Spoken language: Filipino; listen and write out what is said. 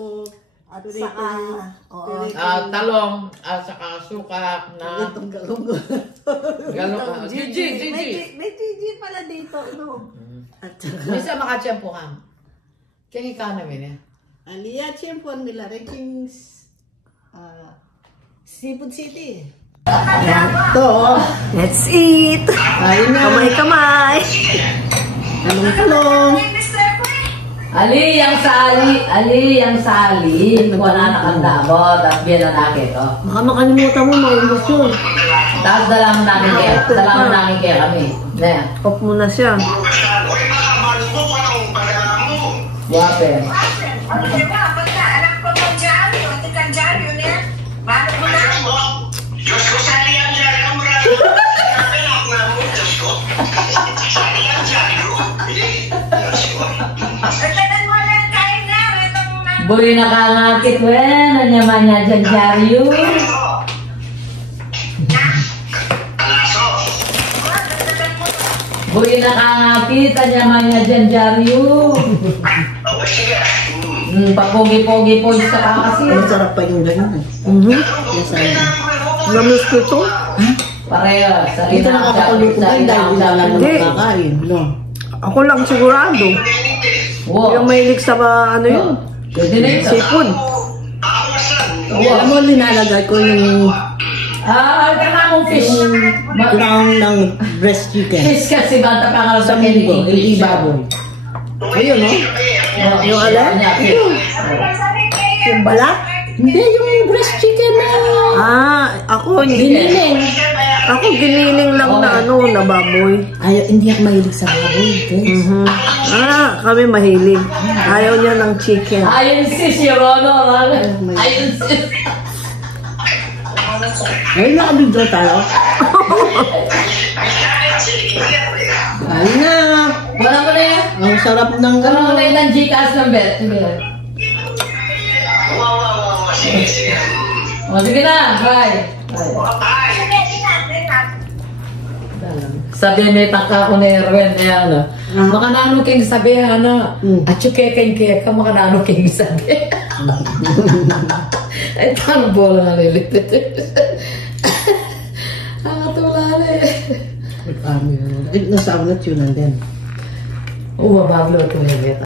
ko. At Saka, talong, saka suka na... Itong galong. Galong. Gigi. May Gigi pala dito, no? At saka, Bisa makachempo ka. Kaya ka namin eh. Aliyah Chimpon nila Reking Seafood City. Ito. Let's eat! Kain na. Kamay-kamay! Talong-talong. Ali yang sali. Wala na kang damot at biyan na nakit. Baka makalimutan mo, maubos yun. Tapos dalawang namin kaya kami. Na. Off mo na siya. Wape. Boy nakangakit wen, nanyaman niya dyan dyaryo. Boy nakangakit, nanyaman niya dyan dyaryo. Papogi-pogi po sa kakasi. Ang sarap pa yung ganyan. Yes, I know. Lamis ko ito? Pareho. Ito nakakakulit ko dahil wala lang nakakain. No. Ako lang sigurado. Wow. Yung mahilig sa ano yun? Pwede na ito. Sipon. Alam mo, linalagay ko yung Kaya mong fish. ground ng breast chicken. Fish kasi bata pa nga Sa munggo, hindi baboy. Ayun, no? Yung alam? Yung balat? Hindi, yung breast chicken na Ako giniling. Ako giniling lang na na baboy. Ayaw, hindi ako mahilig sa baboy, guys. Kami mahilig. Ayaw niya ng chicken. Ayun sis, Your Honor. Ayun sis. Ayun, nakabidyo tayo. Ayun na. Wala mo na yan. Ang sarap ng Wala mo na yun ang Gcash number. Sige na. Bye. Sabi may taka ko na Erwin na maka nano king sabi at chukeking keka maka nano king sabi ay tanong na nilipit tulala Nasaunat yun and then. Bablo ito nilipit.